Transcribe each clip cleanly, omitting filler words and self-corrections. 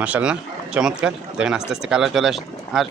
মাশাআল্লাহ চমৎকার। দেখেন আস্তে আস্তে কালার চলে আসে। আর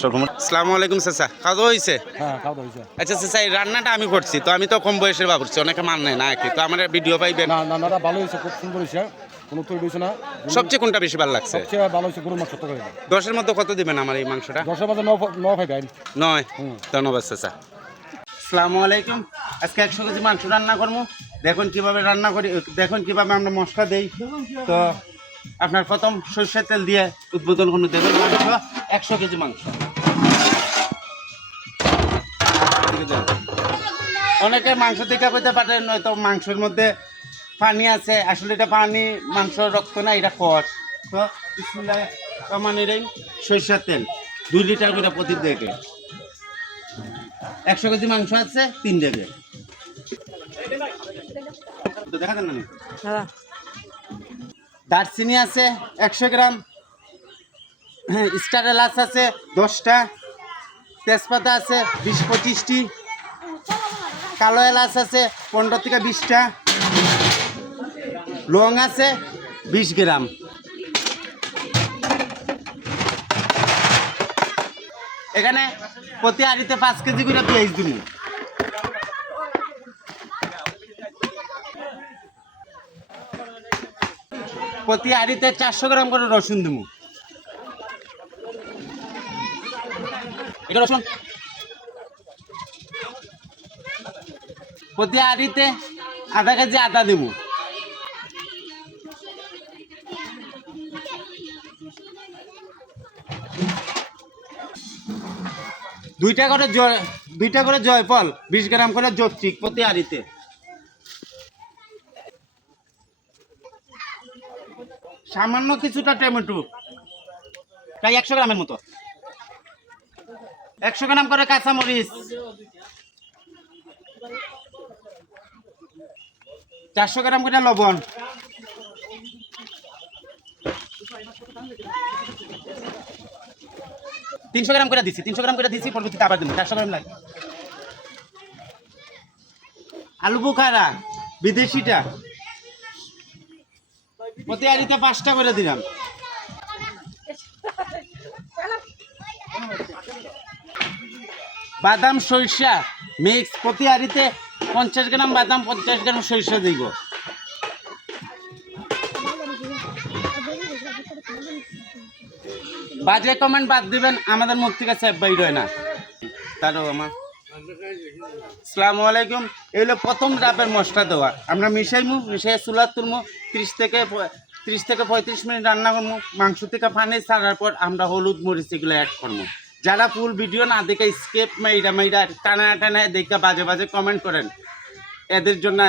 সর্বমোট আসসালামু আলাইকুম চাচা, খাওয়া দাওয়া হয়েছে? হ্যাঁ, খাওয়া দাওয়া হয়েছে। আচ্ছা চাচা, এই রান্নাটা আমি করছি, তো আমি তো কম বয়সের বা করছি, অনেকে মানে না কি, তো আমার ভিডিও পাইবেন? না, রান্নাটা ভালো হয়েছে, খুব সুন্দর হয়েছে, কোনো তৈরি হয়েছে না। সবচেয়ে কোনটা বেশি ভালো লাগছে? সবচেয়ে ভালো হয়েছে গরুর মাংস তরকারি। 10-এর মধ্যে কত দিবেন আমার এই মাংসটা? 10-এর মাঝে 9 পাইবেন। 9। ধন্যবাদ চাচা। আসসালামু আলাইকুম। আজকে 100 কেজি মাংস রান্না করবো। দেখুন কিভাবে রান্না করি, দেখুন কিভাবে আমরা মশলা দেই। তো আপনার প্রথম সরষের তেল দিয়ে উদ্বোধন করুন। দেখুন মাংস 100 কেজি মাংস। অনেকে মাংস থেকে করতে পারেন, নয়তো মাংসের মধ্যে পানি আছে, আসলে এটা পানি, মাংস রক্ত না, এটা কষ। তো বিসমিল্লাহ রহমানির রহিম। সরষের তেল 2 লিটার করে প্রতি দেখে। 100 কেজি মাংস আছে 3 ডেকে। দেখা যান না? দারচিনি আছে 100 গ্রাম, হ্যাঁ, স্টার এলাচ আছে 10টা, তেজপাতা আছে 20-25টি, কালো এলাচ আছে 15 থেকে 20টা, লং আছে 20 গ্রাম। এখানে প্রতি হাঁড়িতে 5 কেজি করে পেঁয়াজ দিব। প্রতি হাঁড়িতে 400 গ্রাম করে রসুন দিব। এটা রসুন প্রতি হাঁড়িতে আধা কেজি আদা দিব। দুইটা করে জয়ফল, 20 গ্রাম করে জৈত্রিক প্রতি হাঁড়িতে। সামান্য কিছুটা টমেটো, প্রায় 100 গ্রামের মতো। 100 গ্রাম করে কাঁচামরিচ, 400 গ্রাম করে লবণ, 300 গ্রাম করে দিচ্ছি। 300 গ্রাম করে দিচ্ছি, পরবর্তীতে আবার দিব। 400 গ্রাম লাগে। আলু বুখারা বিদেশিটা প্রতি হাঁড়িতে 5টা করে দিলাম। বাদাম সরিষা মিক্স প্রতি হাঁড়িতে 50 গ্রাম বাদাম, 50 গ্রাম সরিষা দিব। বাজে কমেন্ট বাদ দিবেন, আমাদের মুখ থেকে সেভ বাইর হয় না। তারও আমার আসসালামু আলাইকুম। এই হলো প্রথম রাপের মশলা দেওয়া। আমরা মিশাই চুলা তুলবো, 30 থেকে 35 মিনিট রান্না করবো। মাংস থেকে পানি ছাড়ার পর আমরা হলুদ মরিচ এগুলো অ্যাড করবো। যারা ফুল ভিডিও না দেখে স্কেপ মাইরা টানা দেখে বাজে বাজে কমেন্ট করেন, এদের জন্য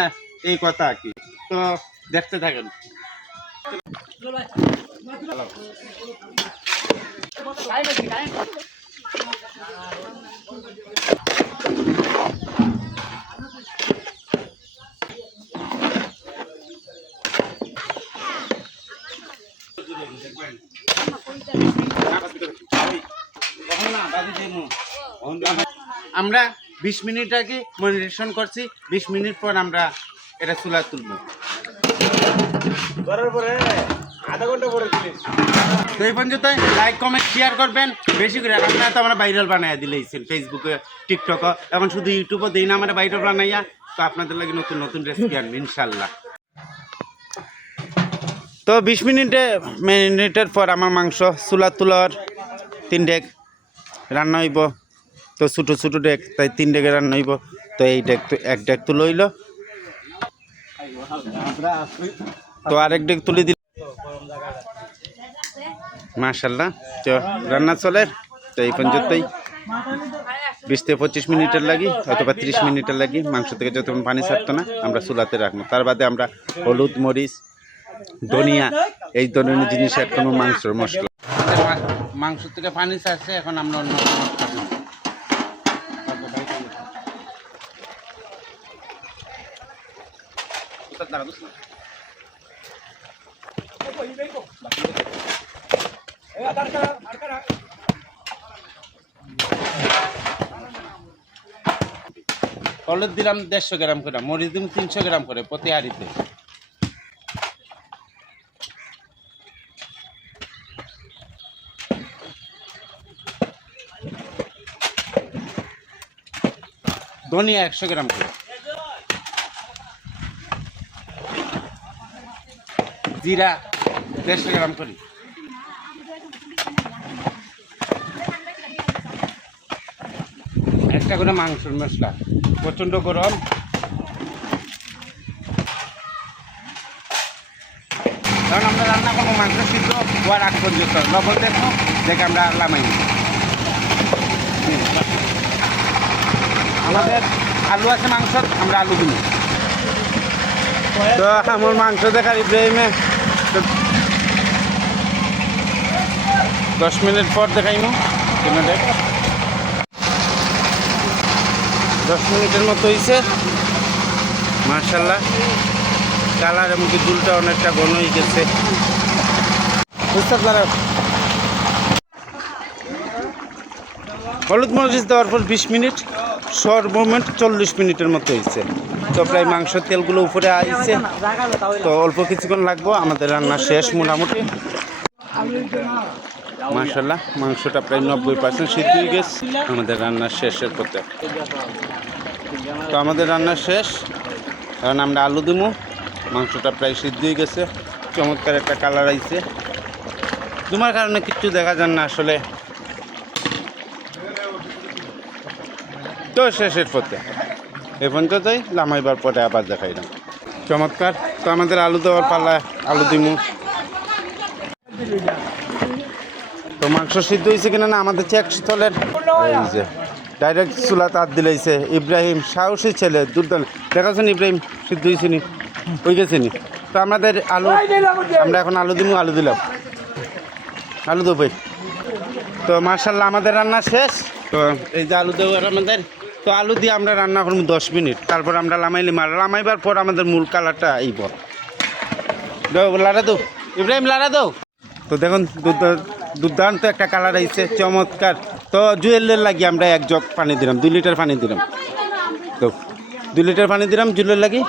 এই কথা আর কি। তো দেখতে থাকেন। আমরা 20 মিনিট আগে ম্যারিনেশন করছি। 20 মিনিট পর আমরা এটা চুলা তুলবো। তো এই পর্যন্ত লাইক কমেন্ট শেয়ার করবেন বেশি করে। আপনারা তো আমরা ভাইরাল বানাইয়া দিলেইছেন ফেসবুকে, টিকটকে, এখন শুধু ইউটিউবে দিই না, আমরা ভাইরাল বানাইয়া। তো আপনাদের লাগে নতুন নতুন রেসিপি আনবো ইনশাল্লাহ। তো 20 মিনিটের পর আমার মাংস চুলা তুলার 3 ডেক রান্না হইব। তো ছোটো ছোটো ডেক, তাই 3 ডেকে রান্না হইব। তো এই ডেক তো 1 ডেক তুলে হইল, তো আরেক ডেক তুলে দিল। মাশাল্লাহ, তো রান্না চলে। তো এই পর্যন্তই 20 থেকে 25 মিনিটের লাগি, অথবা 30 মিনিটের লাগি। মাংস থেকে যতক্ষণ পানি ছাড়তো না আমরা চুলাতে রাখবো। তার বাদে আমরা হলুদ মরিচ ধনিয়া এই ধরনের জিনিস অ্যাড করবো মাংসের মশলা। মাংস থেকে পানি ছাড়ছে, এখন আমরা অন্য হলুদ দিলাম 150 গ্রাম করে, মরিচ দিলাম 300 গ্রাম করে প্রতি হাঁড়িতে। ধনিয়া 100 গ্রাম করে, জিরা 150 গ্রাম করে, একটা করে মাংসের মশলা, প্রচণ্ড গরম। কারণ আমরা রান্না করবো মাংস সিদ্ধ হওয়ার আগ পর্যন্ত, লবণ দেখবো দেখে আমরা লামাই। আমাদের আলু আছে মাংস, আমরা আলু দিই। তো আমার মাংস দেখার ইব্রাহিমে 10 মিনিট পর দেখাইমু। 10 মিনিটের মতো হয়েছে, মাশাআল্লাহ কালার এমনকি দুলটা অনেকটা ঘন হয়ে গেছে। হলুদ মরিচ দেওয়ার পর 20 মিনিট, সর্বমোট 40 মিনিটের মতো হয়েছে। তো প্রায় মাংসের তেলগুলো উপরে আইছে, তো অল্প কিছুক্ষণ লাগবো, আমাদের রান্না শেষ মোটামুটি। মাশাআল্লাহ মাংসটা প্রায় 90% সিদ্ধ হয়ে গেছে, আমাদের রান্না শেষের পথে। তো আমাদের রান্না শেষ, কারণ আমরা আলু দিমু, মাংসটা প্রায় সিদ্ধ হয়ে গেছে, চমৎকার একটা কালার আইছে। তোমার কারণে কিচ্ছু দেখা যান না আসলে। তো শেষের পথে এ পর্যন্তই, লামাইবার পরে আবার দেখাইলাম। চমৎকার। তো আমাদের আলু দেওয়ার পাল্লায় আলু দিমু। তো মাংস সিদ্ধ হয়েছে কিনা না আমাদের চেক স্থলের এই যে ডাইরেক্ট চুলা তার দিলাইছে ইব্রাহিম, সাহসী ছেলে, দুর্দান্ত। দেখাচ্ছেন ইব্রাহিম সিদ্ধ হয়েছে নি, হয়ে গেছে নি। তো আমাদের আলু, আমরা এখন আলু দিমু, আলু দিলাম, আলু দেবো। তো মাশাআল্লাহ আমাদের রান্না শেষ। তো এই যে আলু দেওয়ার আমাদের, তো আলু দিয়ে আমরা রান্না করবো 10 মিনিট, তারপর আমরা লামাইলিম। আর লামাইবার পর আমাদের মূল কালারটা আইব। লাড়া দো ইব্রাহিম, লাড়া দো। তো দেখুন দুর্দান্ত একটা কালার আইছে, চমৎকার। তো জুয়েলের লাগি আমরা 1 জগ পানি দিলাম, 2 লিটার পানি দিলাম। তো 2 লিটার পানি দিলাম জুয়েলের লাগি।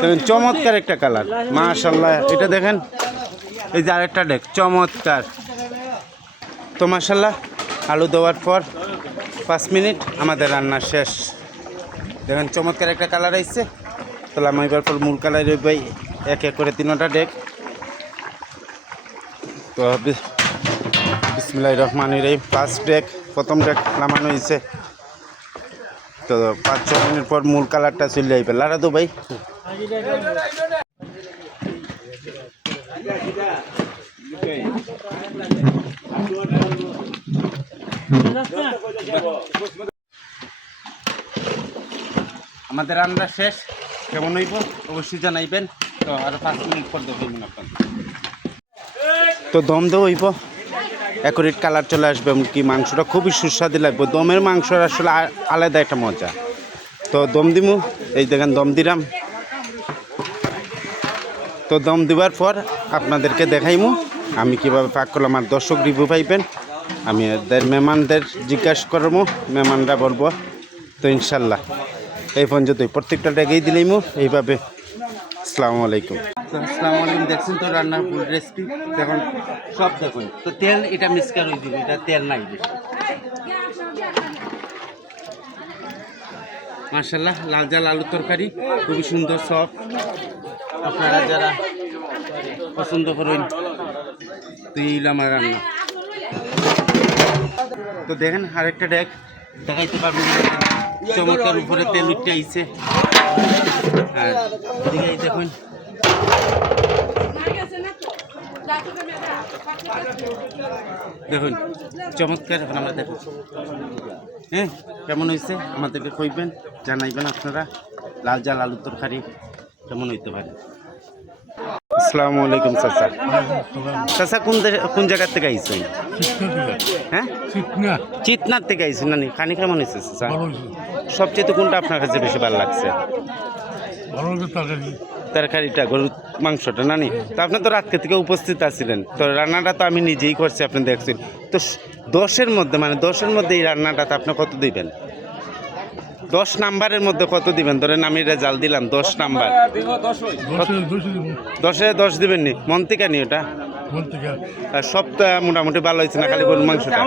দেখুন চমৎকার একটা কালার, মাশাআল্লাহ। এটা দেখেন, এই যে আরেকটা দেখ, চমৎকার। তো মাশাআল্লাহ আলু দেওয়ার পর 5 মিনিট আমাদের রান্না শেষ। দেখেন চমৎকার একটা কালার আইছে। তো লামাইবার পর মূল কালার ভাই 1 করে 3টা ডেক। তো বিসমিল্লাহির রহমানির রহিম, ফার্স্ট ডেক, প্রথম ডেক নামানো হয়েছে। তো 5-6 মিনিট পর মূল কালারটা চলে আইবে। লাড়া দো ভাই। আমাদের রান্না শেষ, কেমন হইব অবশ্যই জানাইবেন। তো আরো 5 মিনিট পর দেখবেন আপনার। তো দম দেওয়া হইব, অ্যাকুরেট কালার চলে আসবে, এমনকি মাংসটা খুবই সুস্বাদু লাগবে। দমের মাংসর আসলে আলাদা একটা মজা। তো দম দিমু, এই দেখেন দম দিলাম। তো দম দেওয়ার পর আপনাদেরকে দেখাইমু আমি কীভাবে পাক করলাম। আর দর্শক রিভিউ পাইবেন, আমি এদের মেহমানদের জিজ্ঞাসা করবো, মেহমানরা বলবো। তো ইনশাল্লাহ এই পর্যন্তই, প্রত্যেকটা ডেকেই দিলাইমু এইভাবে। আসসালামু আলাইকুম। তো আসসালামু আলাইকুম। দেখছেন তো রান্নার ফুল রেসিপি, দেখুন সব দেখুন। তো তেল এটা মিক্সকার হয়ে যাবে, এটা তেল নাই বেশি। মাশাআল্লাহ লাল জাল আলুর তরকারি খুবই সুন্দর সব। আপনারা যারা পছন্দ করেন তো এই আমার রান্না। তো দেখেন আরেকটা ডেক দেখাইতে পারবেন, চমৎকার উপরে তেল উঠতে আইছে। আর এদিকে দেখুন দেখুন চমৎকার। এখন আমরা দেখুন হ্যাঁ কেমন হয়েছে আমাদেরকে কইবেন, জানাইবেন আপনারা। লাল জাল আলুর তরকারি কেমন হইতে পারে। আসসালামু আলাইকুম চাচা। চাচা কোন জায়গার থেকে আইছেন? হ্যাঁ চিতনার থেকে আইছেন নানি। খানি কেমন হয়েছে চাচা? সবচেয়ে কোনটা আপনার কাছে বেশি ভালো লাগছে? তরকারিটা, গরুর মাংসটা নানি। তো আপনি তো রাতকে থেকে উপস্থিত আছিলেন, তো রান্নাটা তো আমি নিজেই করছি, আপনি দেখছেন। তো 10-এর মধ্যে, মানে 10-এর মধ্যে এই রান্নাটা তো আপনি কত দিবেন? 10 নাম্বারের মধ্যে কত দিবেন? ধরেন আমি রেজাল্ট দিলাম 10 নাম্বার, 10-এ 10 দিবেন নি? মন থেকে নি ওটা? আর সব তো মোটামুটি ভালো হয়েছে না, খালি গরুর মাংসটা?